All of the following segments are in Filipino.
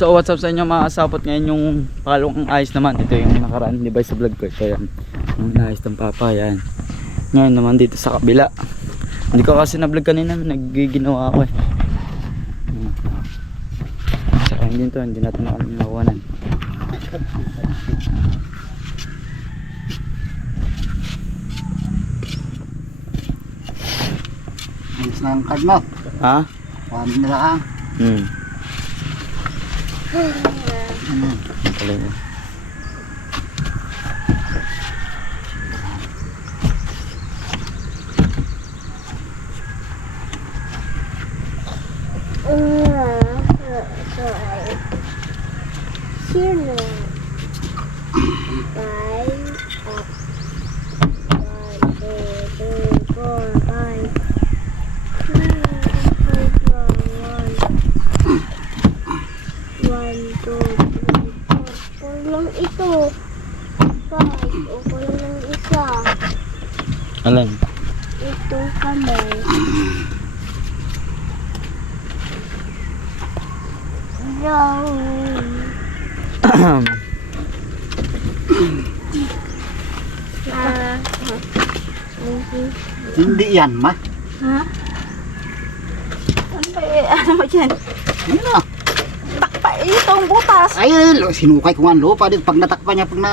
So what's up sa inyo mga kasapot, ngayon yung pakalong ayos naman. Ito yung nakaraan di ba sa vlog ko. So yan, yung ayos ng papa yan. Ngayon naman dito sa kabila. Hindi ko kasi na vlog kanina, naggiginawa ako eh. Saka hindi to, hindi natin nakakuhanan. Ayos na ang card mo. Ha? Kuhanin nila ang. Talaga. Sino? Five, up. 1, 2, 3, 4, 5. Kulang ito. 5. O kulang ng isa. Alam. Ito kamay. Hindi yan, ma. Ha? Ano ba ano ba dyan? Yun na. Takpa itong butas. Ay, sinukay ko nga ang lupa dito. Pag natakpa niya, pag na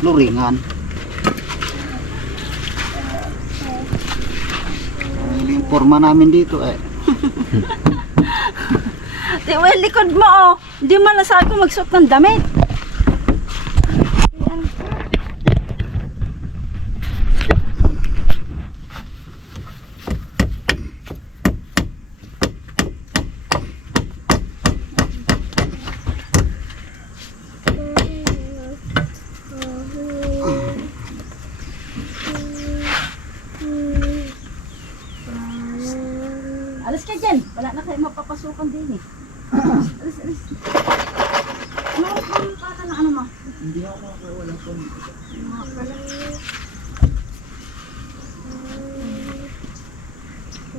luringan. Ay, yung forma namin dito eh. Di ba likod mo oh. Hindi mo nasabi ko magsuot ng damit. Yan. Alis ka dyan. Wala na kayo mapapasukan din eh. Alis, alis. Ano ang pata na ano mo? Hindi ako makakawala po.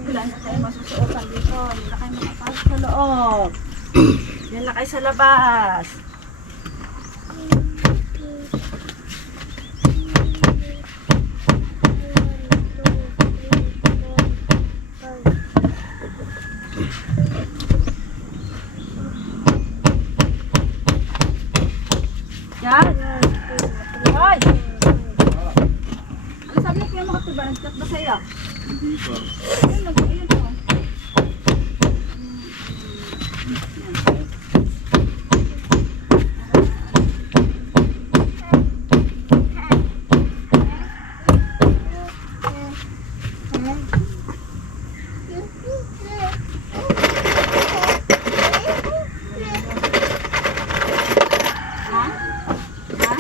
Wala na kayo masusuotan dito. Wala na kayo makapasok sa loob. Yan na kayo sa labas. Yan. Hoy! Ano sabi niyo yung mga tuba? Nag-chat ba sa'yo? Hindi pa. Ayun, ayun o. Ha? Ha?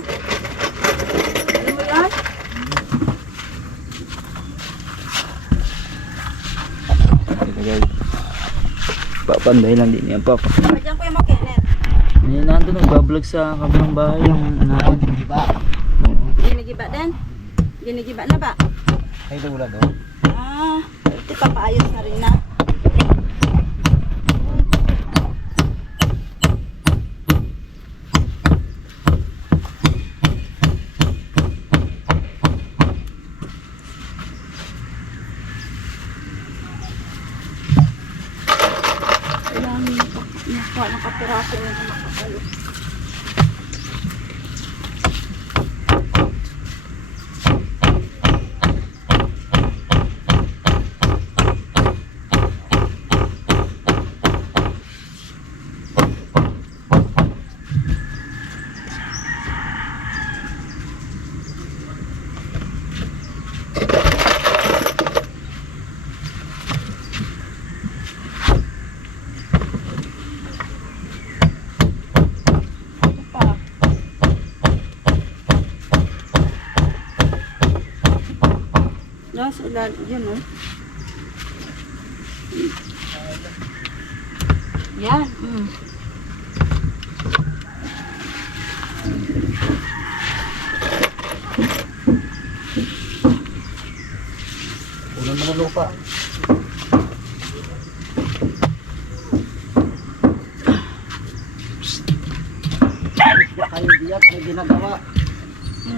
Alam mo yan? Papanday lang din yan papa. Diyan ko yung mga Kenneth. Ngayon nandun nagbablog sa kabilang bahay yung anak. Diba? Ginigiba din? Ginigiba na ba? Ay, ito wala doon. Ah, ito papaayos na rin na. Kailangan nakuha ng kapiraso yung makapalo. Nasa ilalim, yun o. Yan. Ulan mo lupa. Psst. Iyak may ginagawa.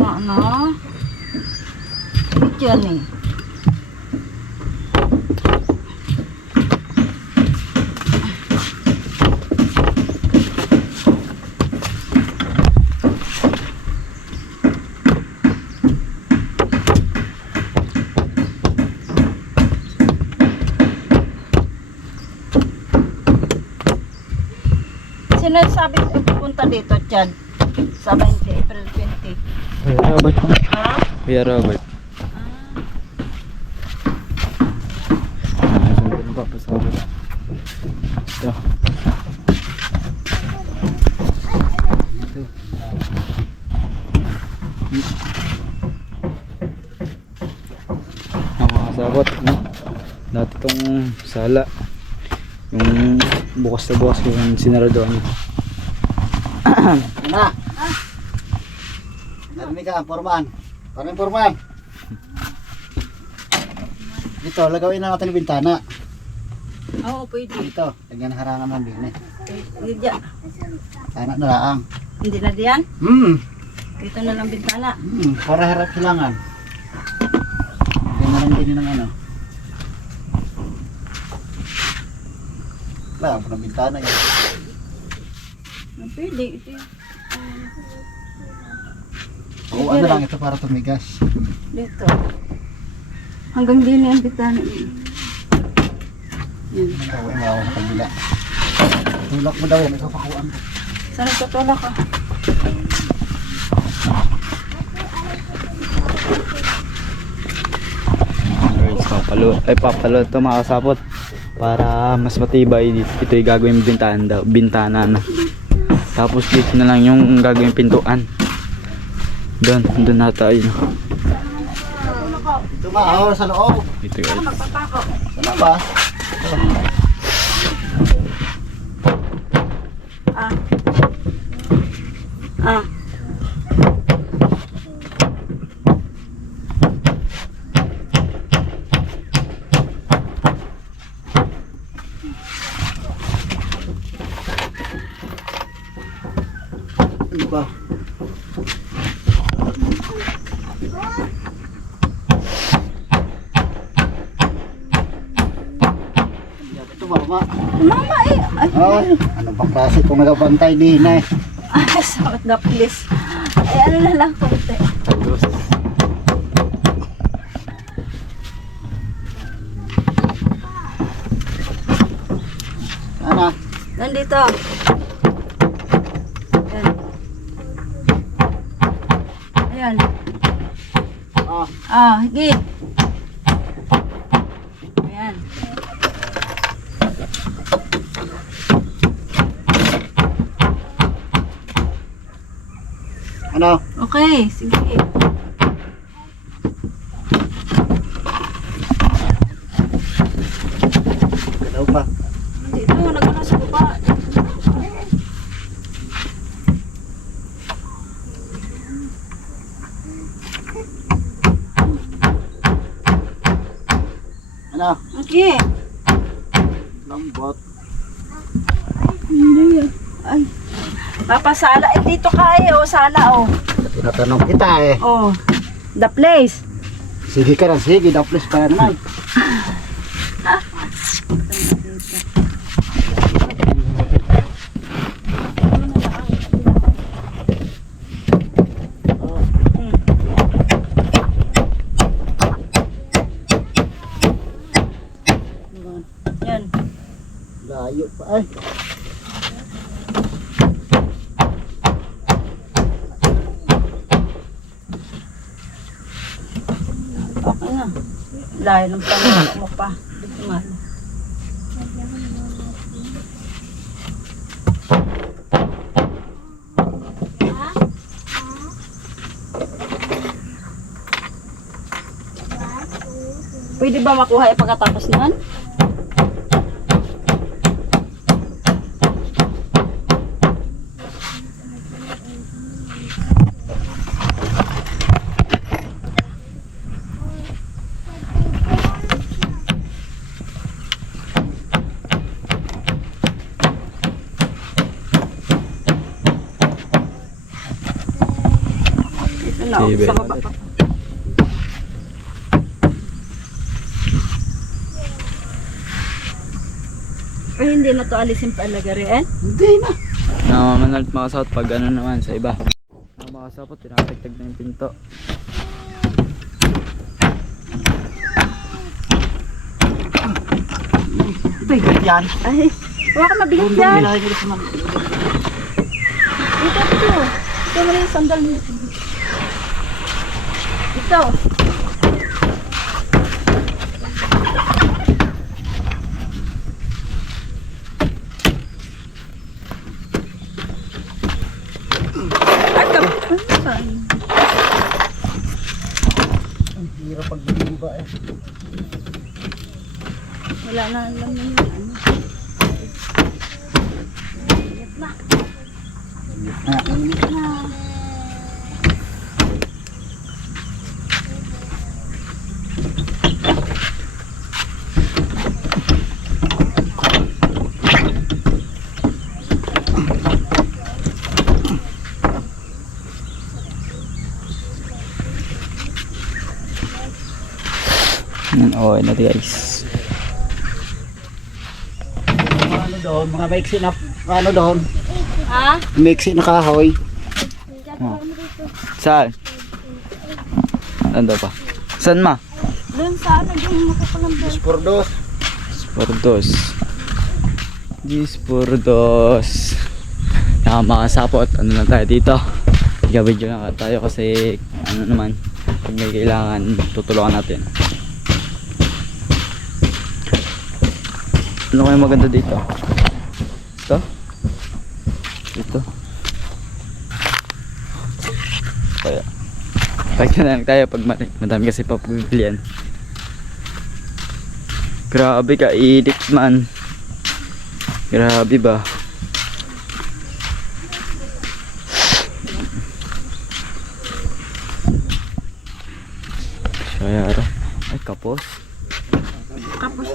Ano? Diyan eh. Sinasabi ko pupunta dito, Chad. Sa 20, April 20. Kuya Robert. Ha? Kuya Robert. Saan ko napapasabot? Ito. Ito. Nakakasabot, no? Dati itong sala. Yung bukas na bukas ko yung sinaradoan. Ana. Narinig ka, Forman. Parang Forman. Dito, lagawin na natin yung bintana. Oo, pwede. Dito, lagyan harangan ng bine. Hindi dyan. Sana na laang. Hindi na diyan. Dito na lang bintana. Para harap silangan. Lagyan na lang din ng ano. Wala po ng bintana yun. Pwede. Ito. Oo, ano lang ito para tumigas. Dito. Hanggang din yan bintana. Yan. Gawin mo ako sa kabila. Tulak mo daw yan, ikaw pakuan ko. Saan nagtutulak ka? Papalo ito mga kasapot para mas matibay dito. Ito yung gagawin bintana na. Tapos dito na lang yung gagawin pintuan. Doon na tayo. Ito nga, sa loob. Dito guys. Sa labas. Ah. Ano ba? Ito mama. Mama eh. Ay, Ay, ano bang klase kung nagabantay din eh. ay, sakit na please. Ay, ano na lang konti. Tapos Ano? Nandito. Ayan. Ayan. Higit. Ayan. Ano? Okay, sige. Galaw pa. Dito, nagano sa baba. Ano? Okay. Lambot. Hindi. Ay. Papasala. Eh, dito kaya, sala, Tinatanong kita eh. The place. Sige ka na, sige. Daples pa naman. Yan. Layo pa ay. Okay na. Layo ng pangalan mo pa. Dito nga. Pwede ba makuha yung pagkatapos niyan? na. Si Sa Bel. baba pa. Ay, hindi na to alisin pa alagarian. Hindi na. Namamanalit makasahot pag ano naman sa iba. Makasahot, tinatagtag na yung pinto. Bigat yan. Ay, huwag ka mabigat Bundong yan. nilagay ko sa mga. Ito. Ito mo na yung sandal mo. Ito. Ay, saan? Ang hirap pag biniba eh. Wala na lang yun. Ano. Ingat na. Ingat na. Okay na guys. Mga ano doon, mga maiksi na, ano doon, Ha? maiksi na kahoy. Saan? Ando pa? Saan ma? Doon sa ano, yung makakalambot. Por dos. Spordos. Spordos. Nakamakasapot. Ano na tayo dito? Video na tayo kasi ano naman, pag may kailangan tutulungan natin. Ano kaya maganda dito? Ito? Ito? Kaya pagka na lang tayo pag madami kasi papagbilian. Grabe ka init man. Grabe ba? Kaya ay kapos. Tapos,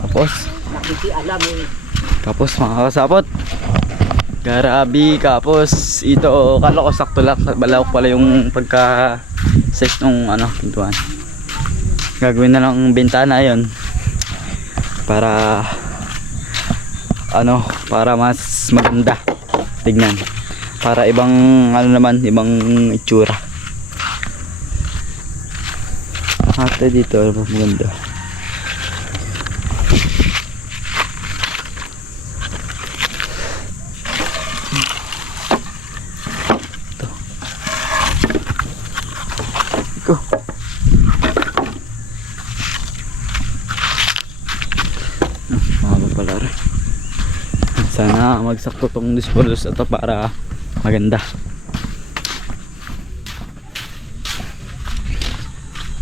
Kapos. Nakiki alam eh. Kapos mga kasapot. Grabe kapos. Ito kala ko sakto lang. Balawak pala yung pagka size nung ano pintuan. Gagawin na lang bintana yon para ano, para mas maganda tignan, para ibang ano naman, ibang itsura. Ate dito maganda. Ito. Mahaba pala rin. Sana magsakto tong disporos ito para maganda.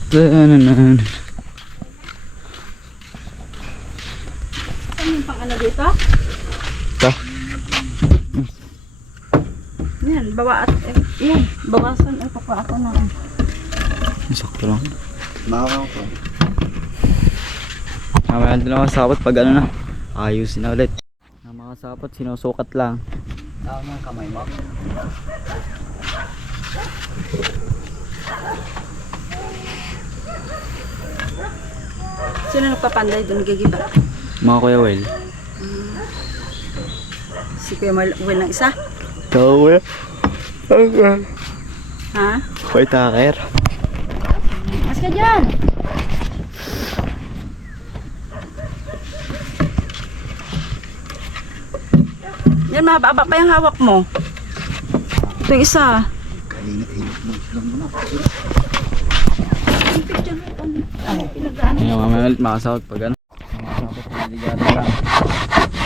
Tananan. ano yung pang ano dito? Ito. Yan, bawa at, yan, bawasan. Ay, papa ako na. Sakto lang. Makaw ko. Mamaya din ako sapot pag ano na. Ayusin na ulit. Ang mga sapot sinusukat lang. Tama ang kamay mo. Sino nagpapanday doon, gigiba? Mga Kuya Will. Si Kuya Will ng isa? Ikaw eh. Ha? White hacker. Mas ka dyan! Yan, mahaba pa yung hawak mo. Ito yung isa. Kalinit-hinit mo. Lang mo na. Ngayon mamaya ulit makasahot pag ano. Makasahot pag naligado lang.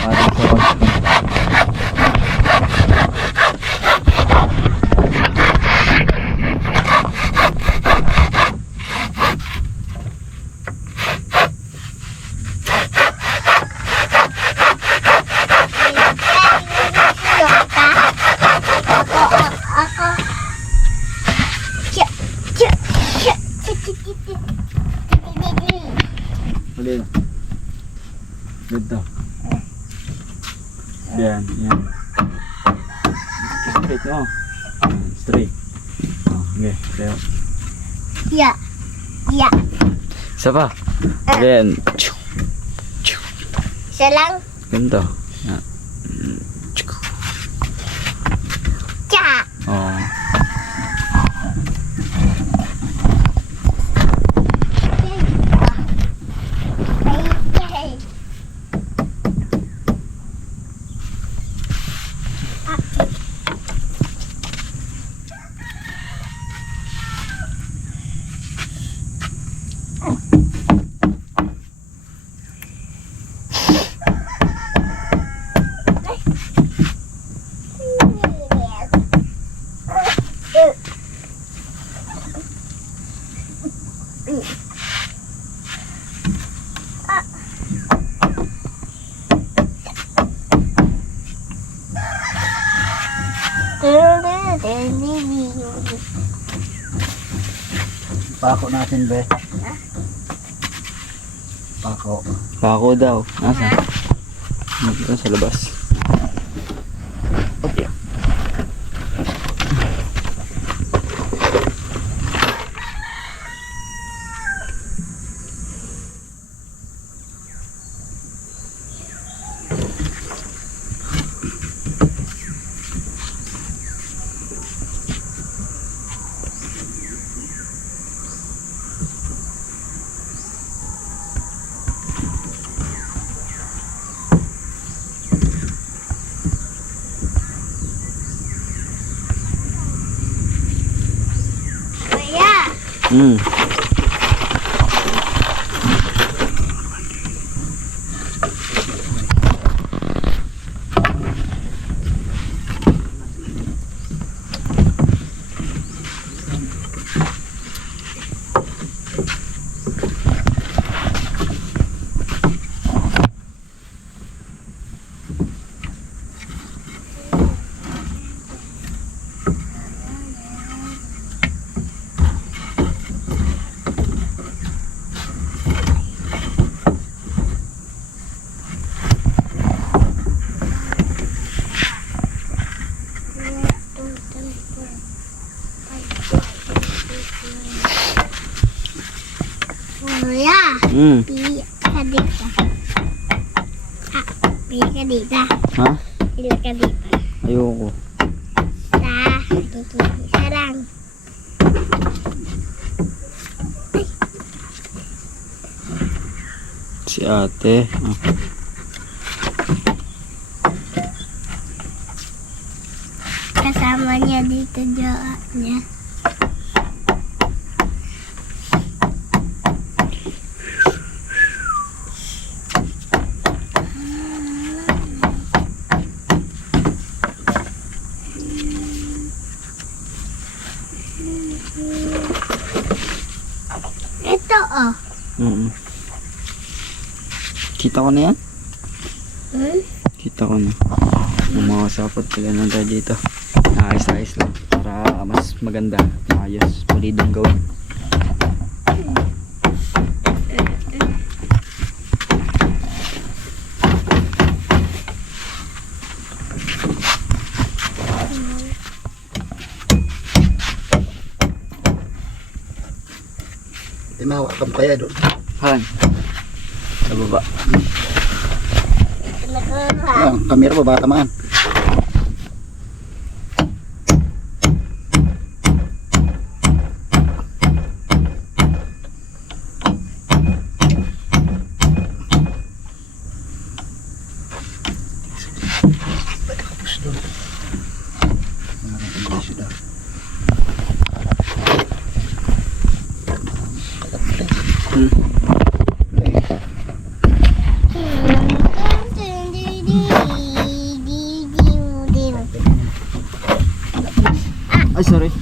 Parang sahot. Ulin. Dito. Yan, yan. Straight mo. Straight. Okay, sayo. Ya. Ya. Isa pa. Again. Isa lang. Ganito. Yan. Cha. Oh. Ay. Pako natin, be. Pako. Pako daw. Nasa? Dito sa labas. Okay. Kuya. Hmm. Kuya. Hmm. Pili ka dito. Pili ka dito. Ha? Pili ka dito. Ayoko. Isa lang. Si ate. Ah. Kasama niya dito, jowa niya. Ito, oh. Mm. Kita ko na yan? Kita ko na. Yung mga sapot pala na tayo dito. Ayos-ayos lang. Para mas maganda. Ayos. Pulidong gawin. Tinawag ka kaya doon. Han. Sa baba. Ah, kamera ba bata man? Ay, sorry.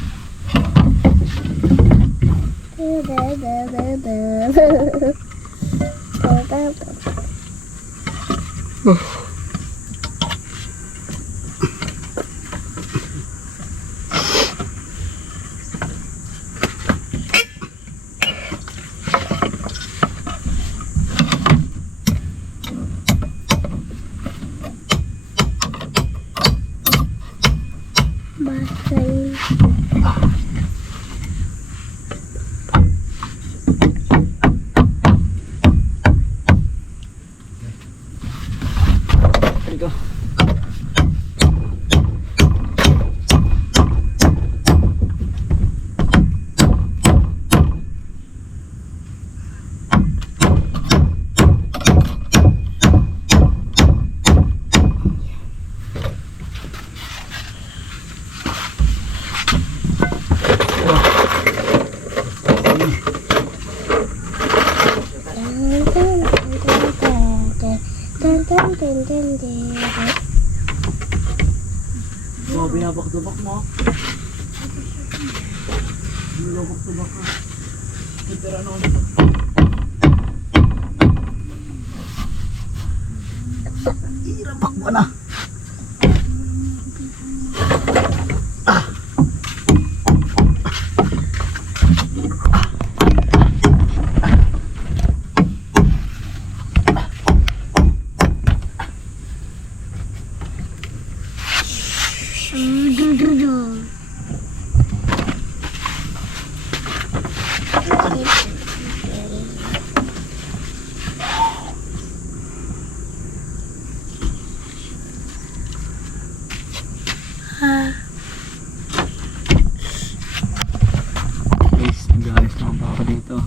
Oh, binabak-dubak mo. Binabak-dubak ka. Pero ano ano? Irabak mo na. Guys, mga baka dito.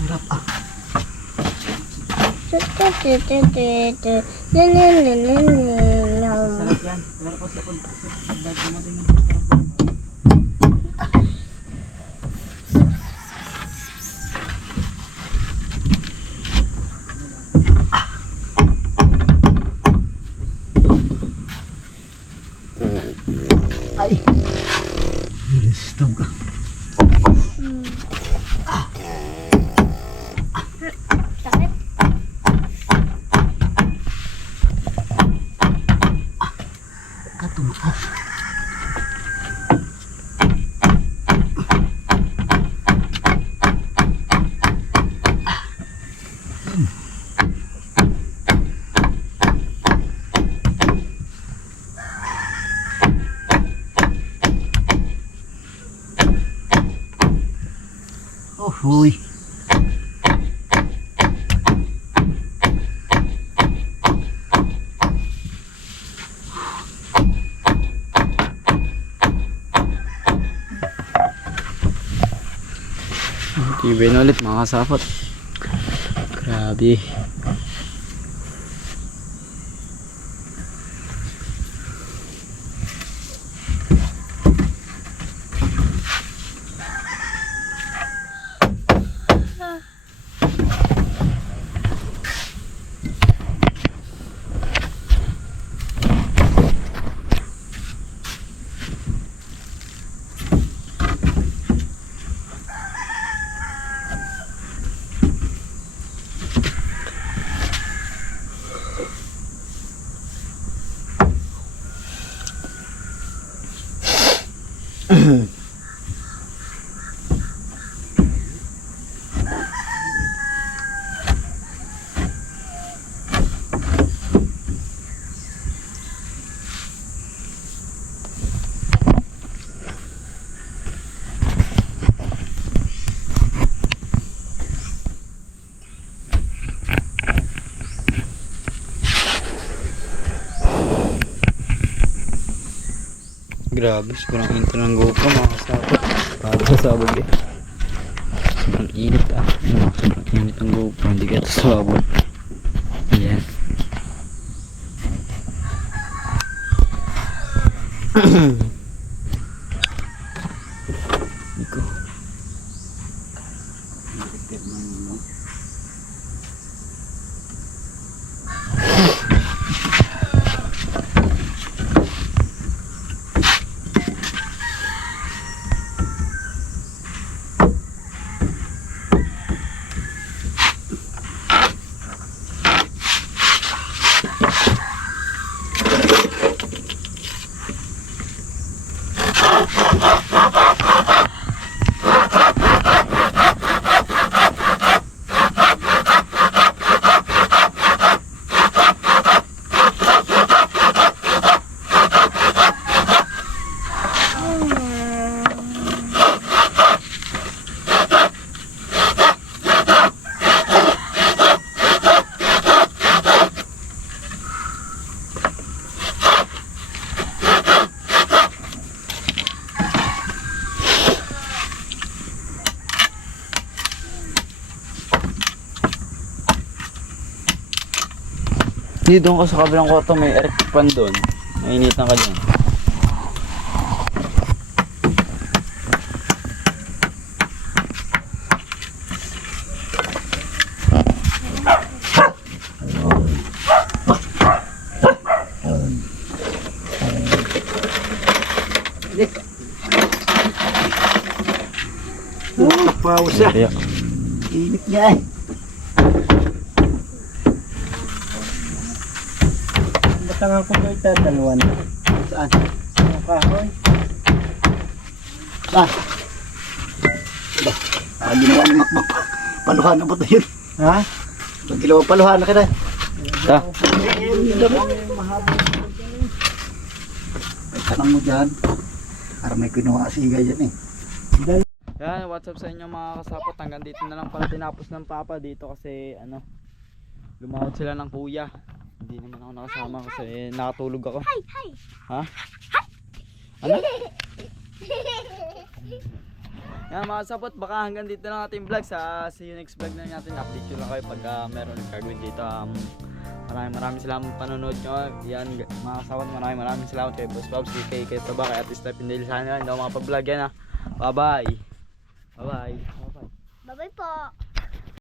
Hirap ah. Sarap yan. Pero pa sa pagdad dumating ng ay. Stop ka. Sakit. Katumakas. Oh, huy. Tibay na ulit mga kasapot. Grabe. Grabe, sobrang intro ng GoPro mga kasapot. Para sa sabog eh. Sobrang init ah. Ano, sobrang init ng GoPro. Hindi kaya ito sabog. Ayan. Iko. Hindi, doon ka sa kabilang kwarto, may electric fan doon. Mainitan ka dyan. Nausa. Kaya, Init niya eh. Batangan ko ba ito? Dalawa na. Saan? Ang kahoy. Saan? Ba? Ginawa ni Makmak. Paluhan na ba ito yun? Ha? Ginawa paluhan na ka na. ta. May tanong mo dyan. Para may kinuha siga dyan eh. Yan, what's up sa inyo mga kasapot. Hanggang dito na lang pala tinapos ng papa dito kasi ano, lumawat sila ng kuya. Hindi naman ako nakasama kasi nakatulog ako. Ha? Ano? Yan mga kasapot, baka hanggang dito lang ating vlog. See you next vlog na natin. Update ko lang kayo pag meron nagkagawin dito. Maraming salamat panonood nyo. Yan mga kasapot, maraming salamat kay Boss Pops, kay Taba, kay Ate Steph. Hindi sana hindi ako makapag-vlog yan ha. Bye bye. Bye bye. Bye-bye po.